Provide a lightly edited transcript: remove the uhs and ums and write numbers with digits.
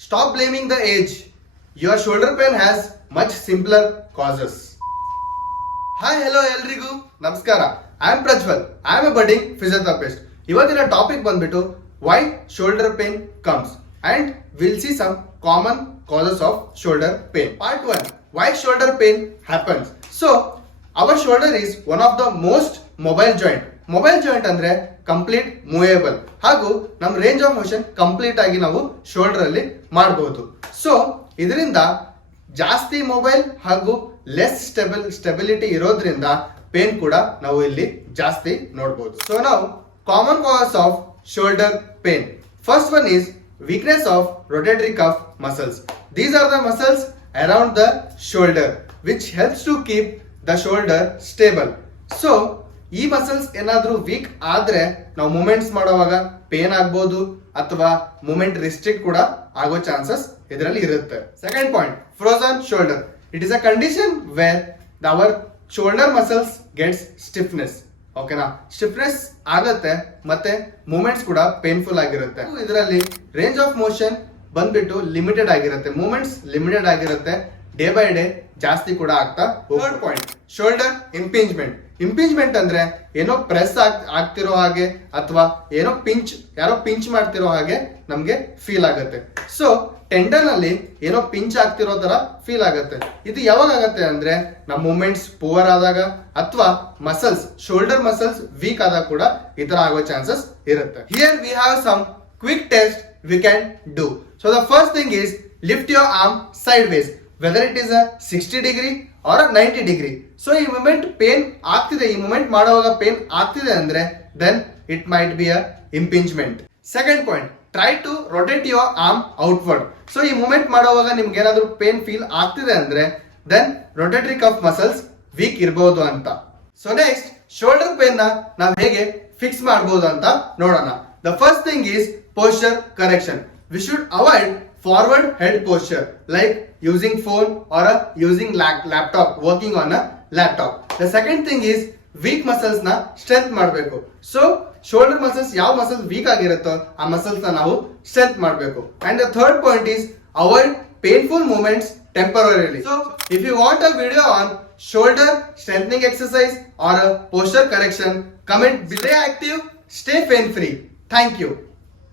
Stop blaming the age. Your shoulder pain has much simpler causes. Hi, hello ಎಲ್ರಿಗೂ ನಮಸ್ಕಾರ. I am Prajwal. I am a budding physiotherapist. ಇವತ್ತಿನ topic ಬಂದ್ಬಿಟ್ಟು why shoulder pain comes and we'll see some common causes of shoulder pain. Part 1. Why shoulder pain happens. So, our shoulder is one of the most mobile joint. Mobile joint ಅಂದ್ರೆ complete movable ಹಾಗೂ ನಮ್ಮ range of motion complete ಆಗಿ ನಾವು shoulder ಅಲ್ಲಿ ಮಾಡಬಹುದು. So ಇದರಿಂದ ಜಾಸ್ತಿ mobile ಹಾಗೂ ಲೆಸ್ ಸ್ಟೆಬಿಲಿಟಿ ಇರೋದ್ರಿಂದ ಪೇನ್ ಕೂಡ ನಾವು ಇಲ್ಲಿ ಜಾಸ್ತಿ ನೋಡಬಹುದು. ಸೊ ನಾವು common cos of shoulder pain. First one is weakness of rotatory cuff muscles. These are the muscles around the shoulder which helps to keep the shoulder stable. So ಈ muscles ಏನಾದ್ರೂ weak ಆದ್ರೆ ನಾವು movements ಮಾಡುವಾಗ pain ಆಗ್ಬೋದು ಅಥವಾ movement restrict ಕೂಡ ಆಗೋ chances ಇದರಲ್ಲಿ ಇರುತ್ತೆ. Second point, frozen shoulder. It is a condition where our shoulder muscles gets stiffness. ಓಕೆನಾ, ಸ್ಟಿಫ್ನೆಸ್ ಆಗತ್ತೆ ಮತ್ತೆ ಮೂವ್ಮೆಂಟ್ಸ್ ಕೂಡ ಪೇನ್ಫುಲ್ ಆಗಿರುತ್ತೆ. ಇದರಲ್ಲಿ ರೇಂಜ್ ಆಫ್ ಮೋಷನ್ ಬಂದ್ಬಿಟ್ಟು ಲಿಮಿಟೆಡ್ ಆಗಿರುತ್ತೆ, ಮೂವ್ಮೆಂಟ್ಸ್ ಲಿಮಿಟೆಡ್ ಆಗಿರುತ್ತೆ, ಡೇ ಬೈ ಡೇ ಜಾಸ್ತಿ ಕೂಡ ಆಗ್ತಾ. Third point, shoulder impingement. Impingement ಅಂದ್ರೆ ಏನೋ ಪ್ರೆಸ್ ಆಗ್ತಿರೋ ಹಾಗೆ ಅಥವಾ ಏನೋ ಯಾರೋ ಪಿಂಚ್ ಮಾಡ್ತಿರೋ ಹಾಗೆ ನಮ್ಗೆ ಫೀಲ್ ಆಗುತ್ತೆ. ಸೊ ಟೆಂಡನ್ ಅಲ್ಲಿ ಏನೋ ಪಿಂಚ್ ಆಗ್ತಿರೋ ತರ ಫೀಲ್ ಆಗುತ್ತೆ. ಇದು ಯಾವಾಗ ಆಗತ್ತೆ ಅಂದ್ರೆ ನಮ್ಮ ಮೂವ್ಮೆಂಟ್ಸ್ ಪೂವರ್ ಆದಾಗ ಅಥವಾ ಮಸಲ್ಸ್ ಶೋಲ್ಡರ್ ಮಸಲ್ಸ್ ವೀಕ್ ಆದಾಗ ಕೂಡ ಈ ತರ ಆಗೋ ಚಾನ್ಸಸ್ ಇರುತ್ತೆ. Here we have some quick test we can do. So the first thing is lift your arm side ways, whether it is a 60 degree or 90 degree. So ಈ moment pain ಆಗ್ತಿದೆ, ಈ moment ಮಾಡುವಾಗ pain ಆಗ್ತಿದೆ ಅಂದ್ರೆ then it might be a impingement. Second point, try to rotate your arm outward. So ಈ moment ಮಾಡುವಾಗ ನಿಮ್ಗೆ ಏನಾದ್ರೂ ಪೇನ್ ಫೀಲ್ ಆಗ್ತಿದೆ ಅಂದ್ರೆ then rotatory cough muscles weak ಇರಬಹುದು ಅಂತ. ಸೊ ನೆಕ್ಸ್ಟ್, ಶೋಲ್ಡರ್ ಪೇನ್ ನ ನಾವು ಹೇಗೆ ಫಿಕ್ಸ್ ಮಾಡಬಹುದು ಅಂತ ನೋಡೋಣ. The first thing is posture correction. We should avoid forward head posture like using phone or using laptop, working on a laptop. The second thing is weak muscles na strength ಮಾಡಬೇಕು. So shoulder muscles ಯಾವ muscles weak ಆಗಿರುತ್ತೋ ಆ muscles ನ ನಾವು strength ಮಾಡಬೇಕು. And the third point is avoid painful movements temporarily. So if you want a video on shoulder strengthening exercise or a posture correction, comment. Stay active, stay pain free. Thank you.